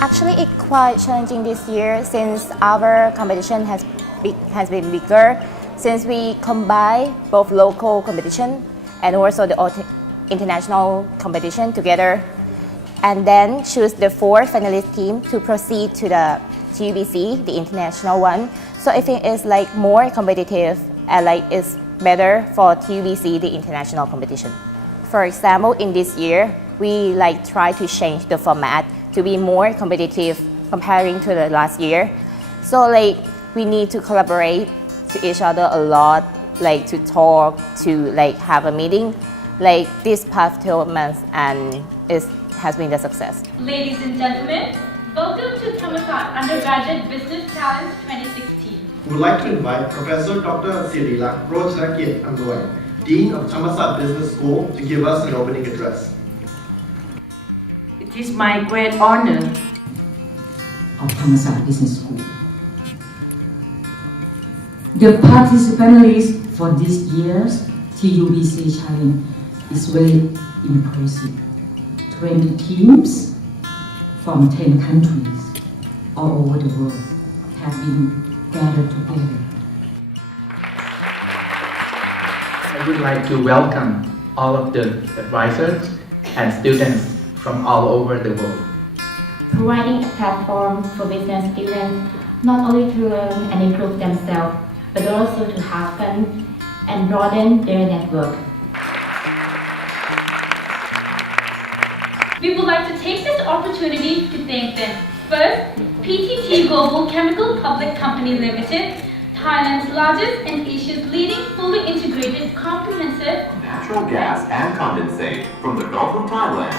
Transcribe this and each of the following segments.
Actually, it's quite challenging this year since our competition has been bigger, since we combine both local competition and also the international competition together, and then choose the 4 finalist team to proceed to the TUBC, the international one. So I think it's like more competitive and like it's better for TUBC, the international competition. For example, in this year, we like try to change the format to be more competitive comparing to the last year. So like we need to collaborate to each other a lot, like to talk, to like have a meeting, like this past 12 months, and it has been a success. Ladies and gentlemen, welcome to Thammasat Undergraduate Business Challenge 2016. We would like to invite Professor Dr. Sirilak Rojarakiat Amroy, Dean of Thammasat Business School, to give us an opening address. It is my great honor of Thammasat Business School. The participant list for this year's TUBC Challenge is very impressive. 20 teams from 10 countries all over the world have been gathered together. I would like to welcome all of the advisors and students from all over the world. Providing a platform for business students not only to learn and improve themselves, but also to have fun and broaden their network. We would like to take this opportunity to thank them. First, PTT Global Chemical Public Company Limited, Thailand's largest and Asia's leading fully integrated comprehensive natural gas and condensate from the Gulf of Thailand,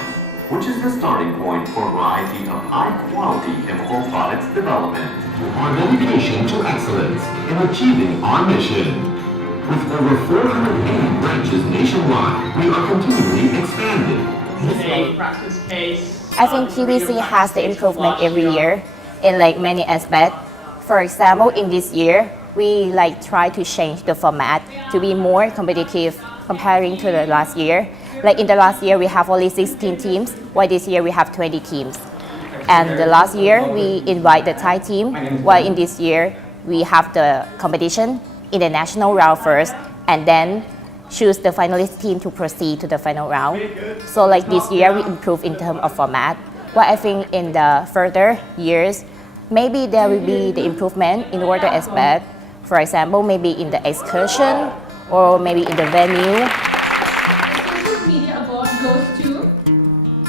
which is the starting point for a variety of high-quality chemical products development. Our dedication to excellence in achieving our mission. With over 480 branches nationwide, we are continually expanding. A practice case. I think TUBC has the improvement every year in like many aspects. For example, in this year, we like try to change the format to be more competitive comparing to the last year. Like in the last year, we have only 16 teams, while this year we have 20 teams. And the last year, we invite the Thai team, while in this year, we have the competition in the national round first, and then choose the finalist team to proceed to the final round. So like this year, we improve in terms of format. What I think in the further years, maybe there will be the improvement in other aspects. For example, maybe in the excursion or maybe in the venue. The Social Media Award goes to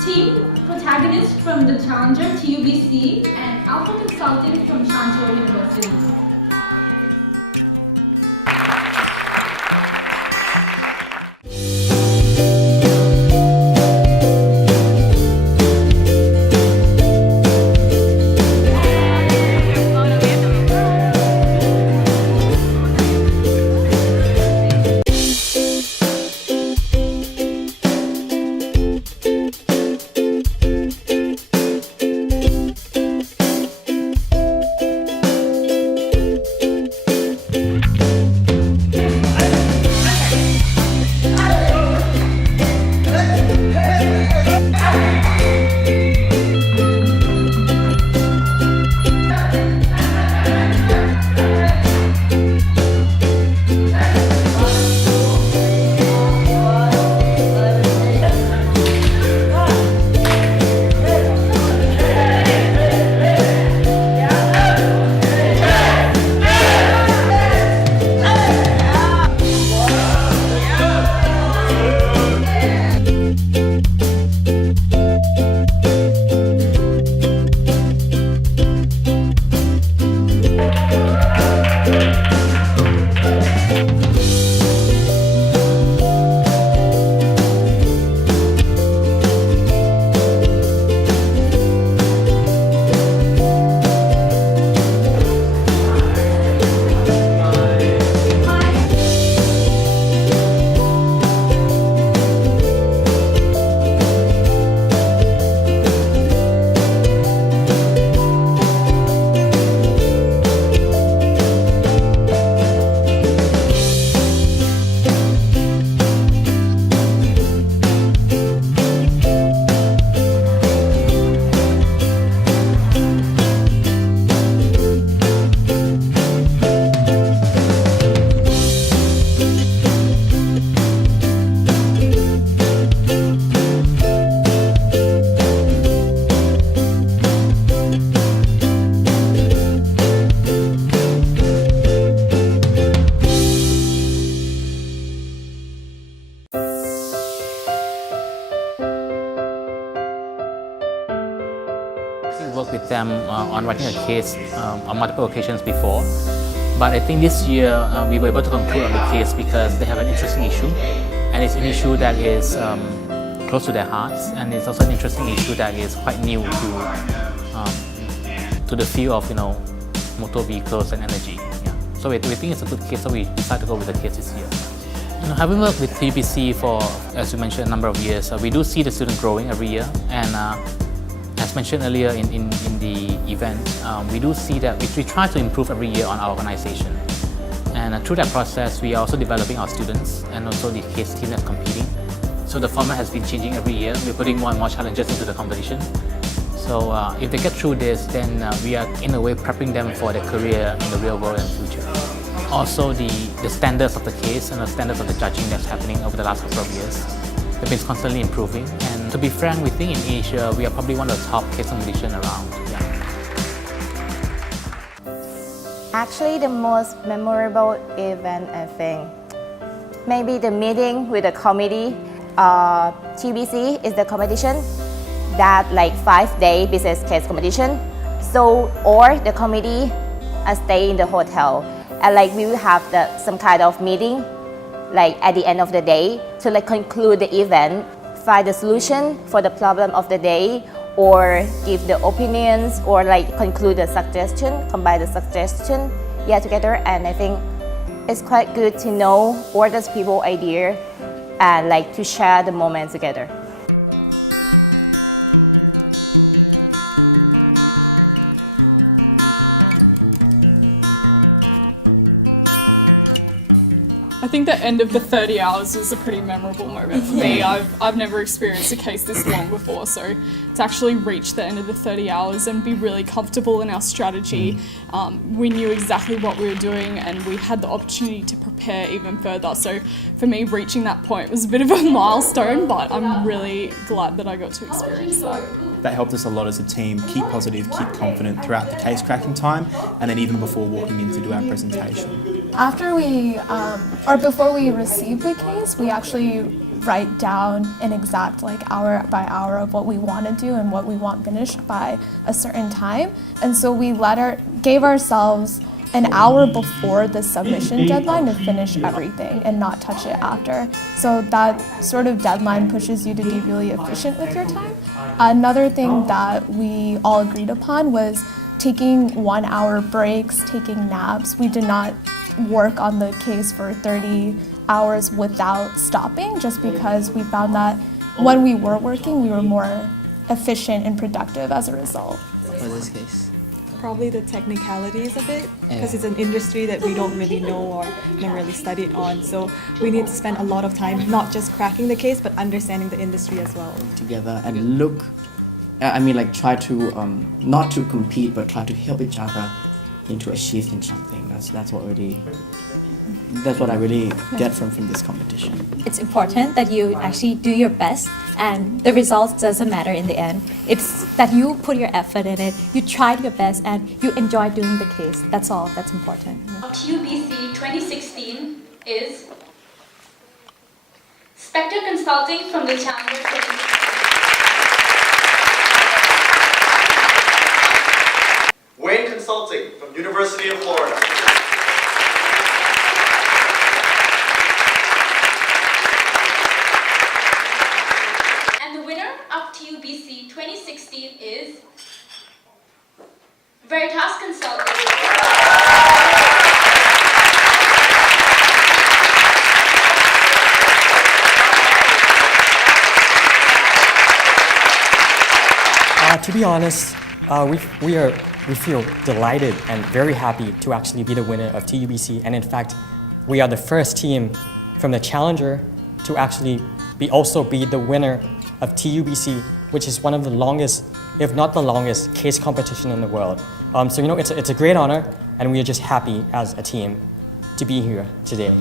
Team Protagonist from the Challenger TUBC and Alpha Consulting from Chantor University. with them on writing a case on multiple occasions before. But I think this year we were able to conclude on the case because they have an interesting issue, and it's an issue that is close to their hearts, and it's also an interesting issue that is quite new to the field of motor vehicles and energy. Yeah. So we think it's a good case, so we decided to go with the case this year. Having worked with TUBC for, as you mentioned, a number of years, we do see the student growing every year, and as mentioned earlier in the event, we do see that we try to improve every year on our organization. And through that process, we are also developing our students and also the case team that's competing. So the format has been changing every year. We're putting more and more challenges into the competition. So if they get through this, then we are in a way prepping them for their career in the real world and future. Also the standards of the case and the standards of the judging that's happening over the last couple of years have been constantly improving. And to be frank, we think in Asia, we are probably one of the top case competition around. Yeah. Actually, the most memorable event, I think, maybe the meeting with the committee. TUBC is the competition that 5-day business case competition. So, or the committee stay in the hotel, and we will have some kind of meeting at the end of the day to conclude the event, find the solution for the problem of the day, or give the opinions, or conclude the suggestion, combine the suggestion together. And I think it's quite good to know all those people idea and to share the moment together. I think the end of the 30 hours was a pretty memorable moment for me. I've never experienced a case this long before, so to actually reach the end of the 30 hours and be really comfortable in our strategy, we knew exactly what we were doing and we had the opportunity to prepare even further. So for me, reaching that point was a bit of a milestone, but I'm really glad that I got to experience that. That helped us a lot as a team keep positive, keep confident throughout the case cracking time, and then even before walking in to do our presentation. After before we receive the case, we actually write down an exact hour by hour of what we want to do and what we want finished by a certain time. And so we gave ourselves an hour before the submission deadline to finish everything and not touch it after. So that sort of deadline pushes you to be really efficient with your time. Another thing that we all agreed upon was taking 1 hour breaks, taking naps. We did not work on the case for 30 hours without stopping, just because we found that when we were working, we were more efficient and productive as a result. For this case? Probably the technicalities of it, because it's an industry that we don't really know or never really studied on. So we need to spend a lot of time not just cracking the case, but understanding the industry as well. Together and try to not to compete, but try to help each other into achieving something. That's what I really get from this competition. It's important that you actually do your best, and the results doesn't matter in the end. It's that you put your effort in it, you tried your best, and you enjoy doing the case. That's all that's important. TUBC 2016 is Spectre Consulting from the Challenger. Wayne Consulting from University of Florida. And the winner of TUBC 2016 is Veritas Consulting. To be honest, we feel delighted and very happy to actually be the winner of TUBC, and in fact, we are the first team from the Challenger to actually be the winner of TUBC, which is one of the longest, if not the longest, case competition in the world. So it's a great honor, and we are just happy as a team to be here today.